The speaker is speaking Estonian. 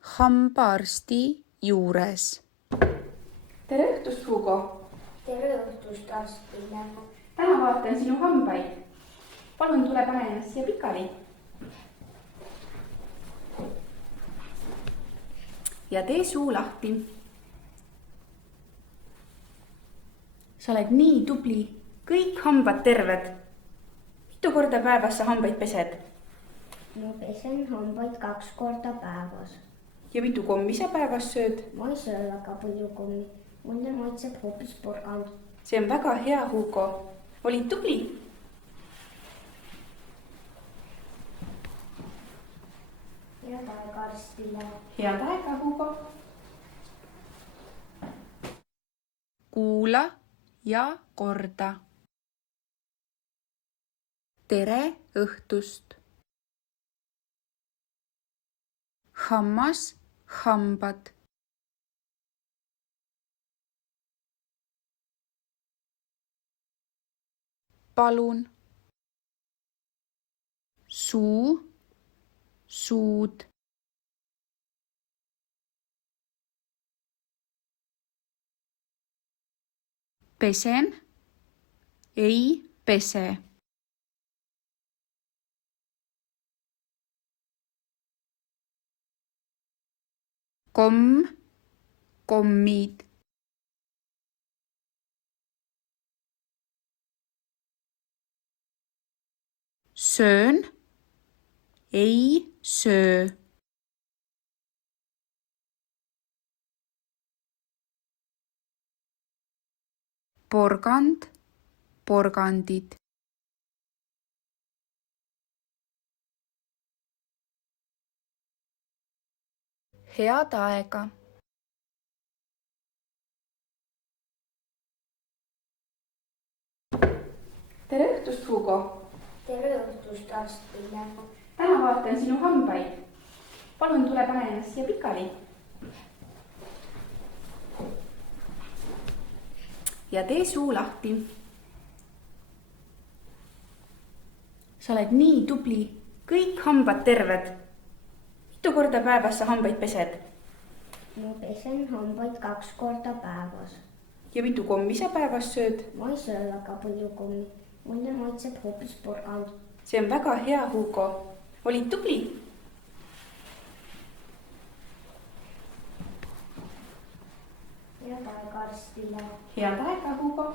hambaarsti juures. tere õhtust, Hugo! tere õhtust, Astrid! Täna vaatan sinu hambaid. Palun tule pane ennast siia pikali. Ja tee suu lahti. Sa oled nii tubli. Kõik hambad terved. Mitu korda päevas sa hambaid pesed? Ma pesen hambaid 2 korda päevas. Ja mitu kommi sa päevas sööd? Ma ei söö väga palju kommi. Mulle maitseb hoopis porgand. See on väga hea, Hugo. Olid tubli? Head aega arstile. Head aega, Hugo. Kuula ja korda. Tere õhtust. Hammas, hambad. Palun. Suu, suud. Pesen, ei pese. Komm, kommid. Söön, ei söö. Porgand, porgandid. Head aega. Tere õhtust, Hugo! Tere õhtust, Astrid! Täna vaatan sinu hambaid. Palun tule pane ennast siia pikali. Ja tee suu lahti. Sa oled nii tubli. Kõik hambad terved. Mitu korda päevas sa hambaid pesed? Ma pesen hambaid 2 korda päevas. Ja mitu kommi sa päevas sööd? Ma ei söö väga palju kommi. Mulle maitseb hoopis porgand. See on väga hea, Hugo. Olid tubli? Head aega arstile. Head aega, Hugo.